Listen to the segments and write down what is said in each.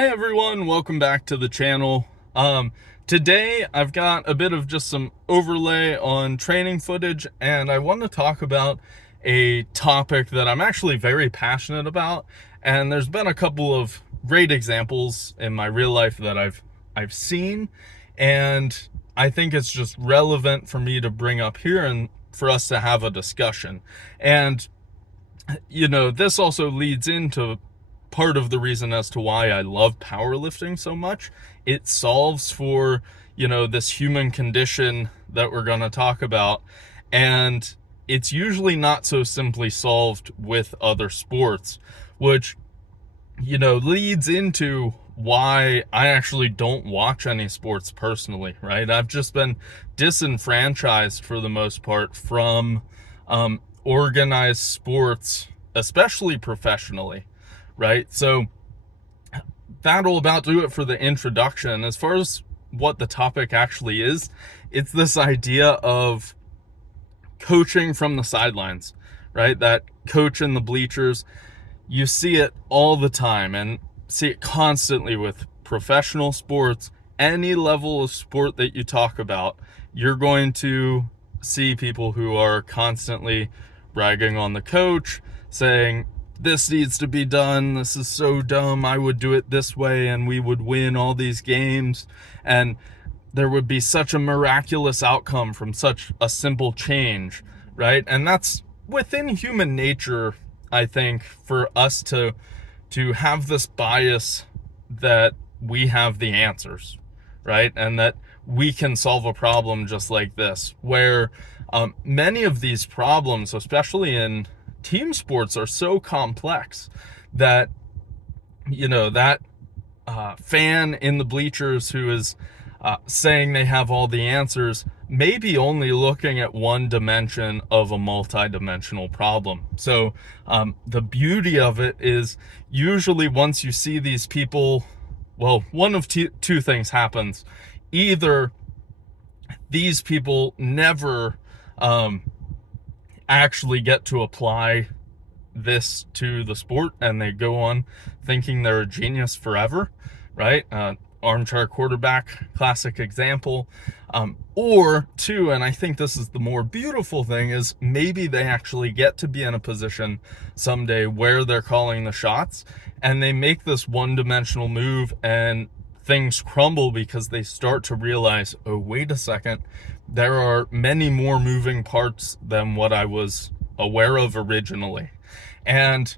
Hey everyone, welcome back to the channel. Today I've got a bit of just some overlay on training footage, and I want to talk about a topic that I'm actually very passionate about. And there's been a couple of great examples in my real life that I've seen, and I think it's just relevant for me to bring up here and for us to have a discussion. And this also leads into part of the reason as to why I love powerlifting so much. It solves for, this human condition that we're going to talk about. And it's usually not so simply solved with other sports, which, leads into why I actually don't watch any sports personally, right? I've just been disenfranchised for the most part from organized sports, especially professionally, right? So that'll about do it for the introduction. As far as what the topic actually is, it's this idea of coaching from the sidelines, right? That coach in the bleachers. You see it all the time and see it constantly with professional sports. Any level of sport that you talk about, you're going to see people who are constantly bragging on the coach, saying, this needs to be done, this is so dumb, I would do it this way and we would win all these games, and there would be such a miraculous outcome from such a simple change, right? And that's within human nature, I think, for us to have this bias that we have the answers, right? And that we can solve a problem just like this, where many of these problems, especially in team sports, are so complex that that fan in the bleachers who is saying they have all the answers may be only looking at one dimension of a multi-dimensional problem. So the beauty of it is, usually once you see these people, well, one of two things happens. Either these people never actually get to apply this to the sport, and they go on thinking they're a genius forever, right? Armchair quarterback, classic example. Or two, and I think this is the more beautiful thing, is maybe they actually get to be in a position someday where they're calling the shots, and they make this one-dimensional move and things crumble because they start to realize, oh, wait a second, there are many more moving parts than what I was aware of originally. And,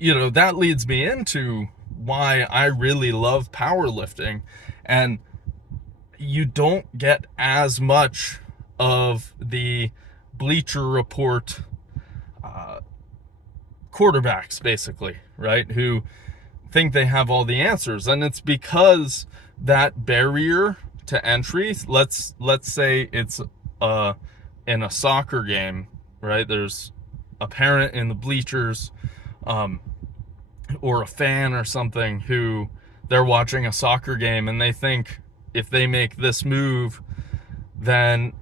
that leads me into why I really love powerlifting. And you don't get as much of the Bleacher Report quarterbacks, basically, right, who think they have all the answers. And it's because that barrier to entry, let's say it's in a soccer game, right? There's a parent in the bleachers, or a fan or something, who they're watching a soccer game and they think if they make this move, then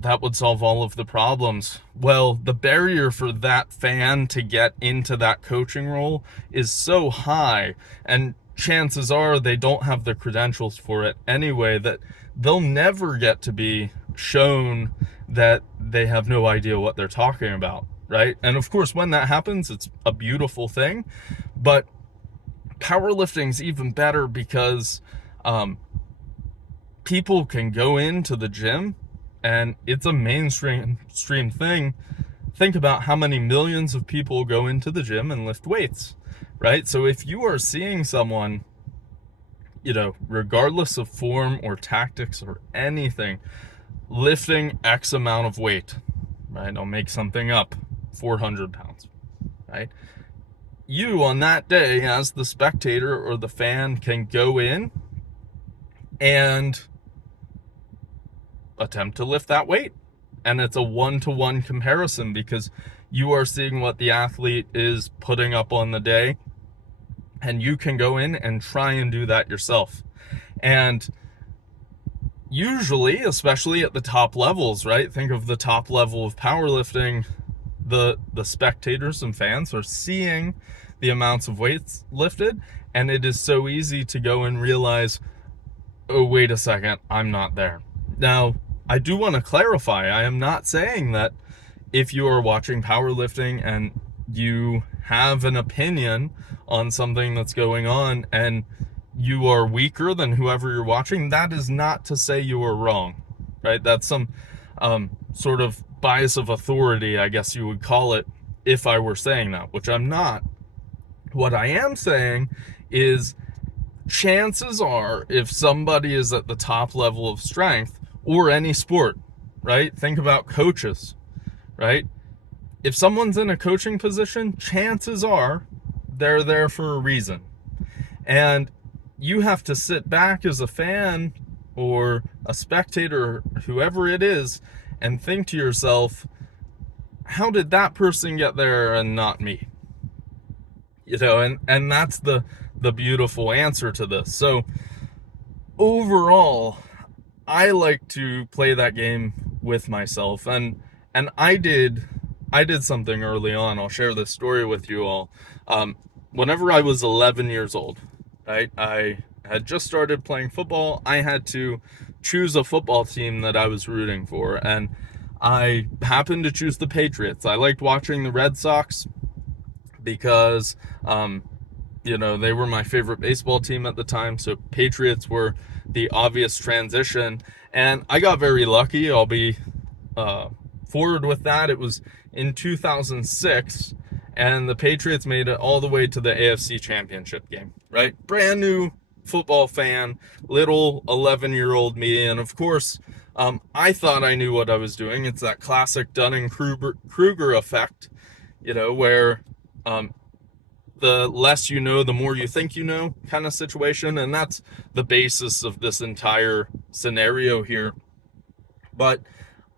that would solve all of the problems. Well, the barrier for that fan to get into that coaching role is so high, and chances are they don't have the credentials for it anyway, that they'll never get to be shown that they have no idea what they're talking about, right? And of course, when that happens, it's a beautiful thing. But powerlifting's even better because people can go into the gym, and it's a mainstream thing. Think about how many millions of people go into the gym and lift weights, right? So if you are seeing someone, regardless of form or tactics or anything, lifting X amount of weight, right? I'll make something up, 400 pounds, right? You, on that day, as the spectator or the fan, can go in and attempt to lift that weight. And it's a one-to-one comparison because you are seeing what the athlete is putting up on the day, and you can go in and try and do that yourself. And usually, especially at the top levels, right? Think of the top level of powerlifting. The spectators and fans are seeing the amounts of weights lifted, And it is so easy to go and realize, oh, wait a second, I'm not there. Now, I do want to clarify, I am not saying that if you are watching powerlifting and you have an opinion on something that's going on and you are weaker than whoever you're watching, that is not to say you are wrong, right? That's some sort of bias of authority, I guess you would call it, if I were saying that, which I'm not. What I am saying is, chances are, if somebody is at the top level of strength or any sport, right? Think about coaches, right? If someone's in a coaching position, chances are they're there for a reason. And you have to sit back as a fan or a spectator, whoever it is, and think to yourself, how did that person get there and not me? You know, and that's the beautiful answer to this. So overall, I like to play that game with myself, and I did something early on. I'll share this story with you all. Whenever I was 11 years old, right, I had just started playing football. I had to choose a football team that I was rooting for, and I happened to choose the Patriots. I liked watching the Red Sox because you know, they were my favorite baseball team at the time, so Patriots were the obvious transition, and I got very lucky. I'll be forward with that. It was in 2006, and the Patriots made it all the way to the AFC Championship game, right? Brand new football fan, little 11-year-old me, and of course, I thought I knew what I was doing. It's that classic Dunning-Kruger effect, you know, where the less you know, the more you think you know kind of situation. And that's the basis of this entire scenario here. But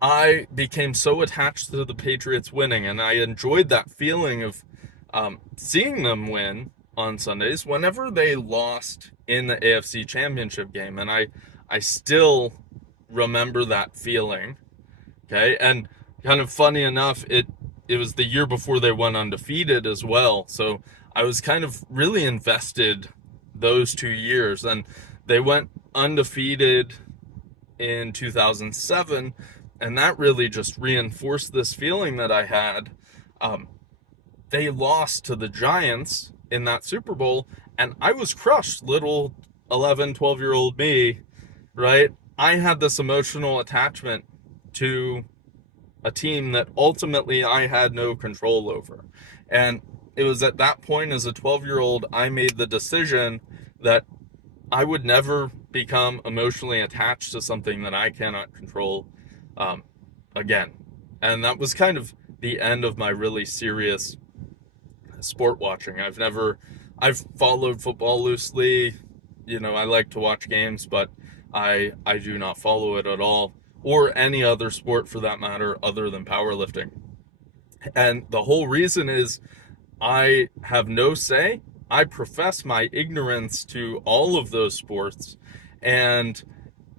I became so attached to the Patriots winning, and I enjoyed that feeling of seeing them win on Sundays whenever they lost in the AFC Championship game. And I still remember that feeling. Okay. And kind of funny enough, it was the year before they went undefeated as well. So I was kind of really invested those 2 years, and they went undefeated in 2007, and that really just reinforced this feeling that I had. They lost to the Giants in that Super Bowl, and I was crushed, little 11, 12-year-old me, right? I had this emotional attachment to a team that ultimately I had no control over. And it was at that point, as a 12-year-old, I made the decision that I would never become emotionally attached to something that I cannot control again. And that was kind of the end of my really serious sport watching. I've followed football loosely. You know, I like to watch games, but I do not follow it at all, or any other sport for that matter, other than powerlifting. And the whole reason is I have no say. I profess my ignorance to all of those sports. And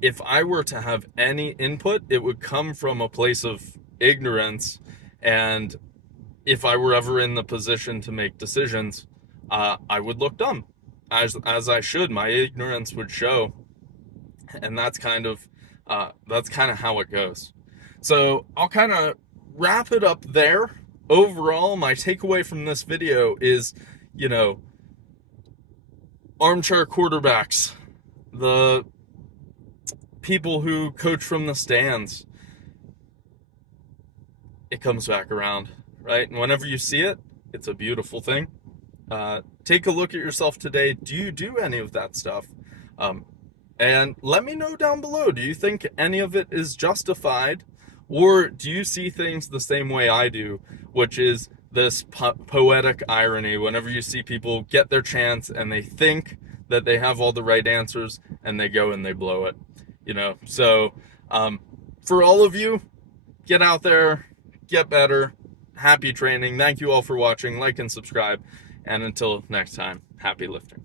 if I were to have any input, it would come from a place of ignorance. And if I were ever in the position to make decisions, I would look dumb, as I should. My ignorance would show. And that's kind of how it goes. So I'll kind of wrap it up there. Overall, my takeaway from this video is, you know, armchair quarterbacks, the people who coach from the stands, it comes back around, right? And whenever you see it, it's a beautiful thing. Take a look at yourself today. Do you do any of that stuff? And let me know down below, do you think any of it is justified? Or do you see things the same way I do, which is this poetic irony whenever you see people get their chance and they think that they have all the right answers and they go and they blow it, you know? So for all of you, get out there, get better, happy training. Thank you all for watching. Like and subscribe. And until next time, happy lifting.